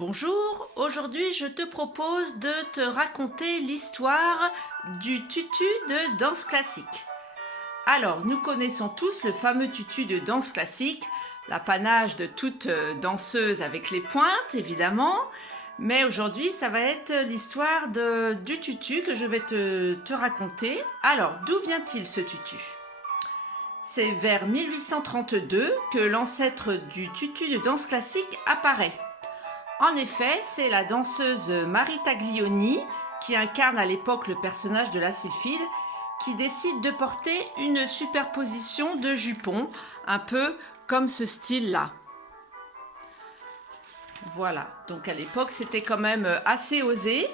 Bonjour, aujourd'hui je te propose de te raconter l'histoire du tutu de danse classique. Alors, nous connaissons tous le fameux tutu de danse classique, l'apanage de toute danseuse avec les pointes évidemment, mais aujourd'hui ça va être l'histoire du tutu que je vais te raconter. Alors, d'où vient-il ce tutu ? C'est vers 1832 que l'ancêtre du tutu de danse classique apparaît. En effet, c'est la danseuse Marie Taglioni, qui incarne à l'époque le personnage de la sylphide, qui décide de porter une superposition de jupons, un peu comme ce style-là. Voilà, donc à l'époque c'était quand même assez osé.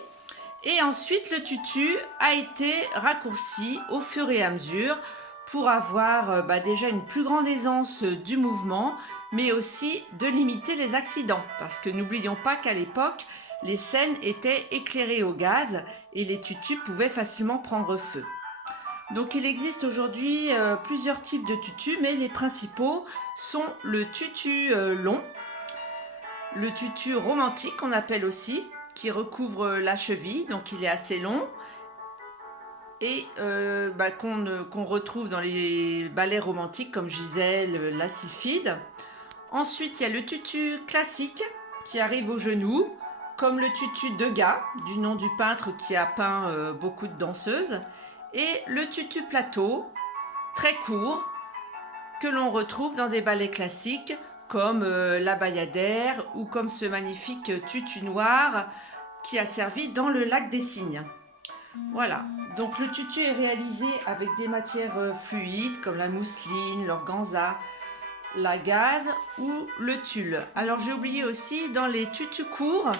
Et ensuite le tutu a été raccourci au fur et à mesure pour avoir déjà une plus grande aisance du mouvement, mais aussi de limiter les accidents. Parce que n'oublions pas qu'à l'époque, les scènes étaient éclairées au gaz et les tutus pouvaient facilement prendre feu. Donc il existe aujourd'hui plusieurs types de tutus, mais les principaux sont le tutu long, le tutu romantique qu'on appelle aussi, qui recouvre la cheville, donc il est assez long, et qu'on retrouve dans les ballets romantiques comme Gisèle, la sylphide. Ensuite, il y a le tutu classique qui arrive au genou, comme le tutu Degas, du nom du peintre qui a peint beaucoup de danseuses, et le tutu plateau, très court, que l'on retrouve dans des ballets classiques comme la Bayadère ou comme ce magnifique tutu noir qui a servi dans le lac des Cygnes. Voilà, donc le tutu est réalisé avec des matières fluides comme la mousseline, l'organza, la gaze ou le tulle. Alors j'ai oublié aussi, dans les tutus courts,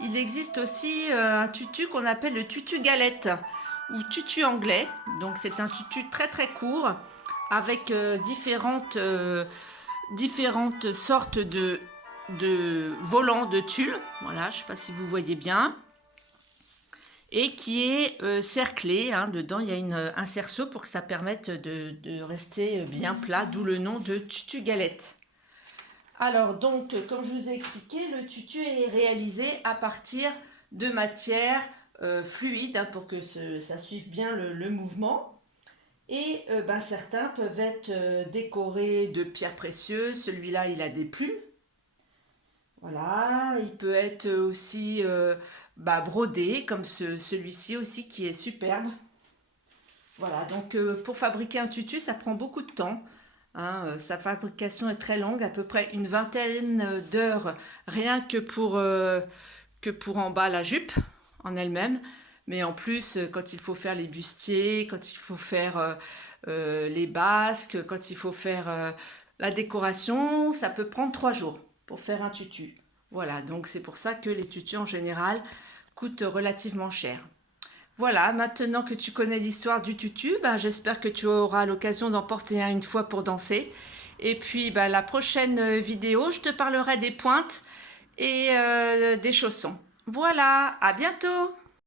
il existe aussi un tutu qu'on appelle le tutu galette ou tutu anglais. Donc c'est un tutu très très court avec différentes sortes de volants de tulle. Voilà, je ne sais pas si vous voyez bien. Et qui est cerclé. Dedans, il y a un cerceau pour que ça permette de rester bien plat, d'où le nom de tutu galette. Alors, donc, comme je vous ai expliqué, le tutu est réalisé à partir de matières fluides pour que ça suive bien le mouvement. Et certains peuvent être décorés de pierres précieuses. Celui-là, il a des plumes. Voilà, il peut être aussi brodé, comme celui-ci aussi qui est superbe. Voilà, donc pour fabriquer un tutu, ça prend beaucoup de temps. Sa fabrication est très longue, à peu près une vingtaine d'heures, rien que pour en bas la jupe en elle-même. Mais en plus, quand il faut faire les bustiers, quand il faut faire les basques, quand il faut faire la décoration, ça peut prendre 3 jours pour faire un tutu. Voilà, donc c'est pour ça que les tutus en général coûtent relativement cher. Voilà, maintenant que tu connais l'histoire du tutu, j'espère que tu auras l'occasion d'en porter un une fois pour danser. Et puis la prochaine vidéo, je te parlerai des pointes et des chaussons. Voilà, à bientôt!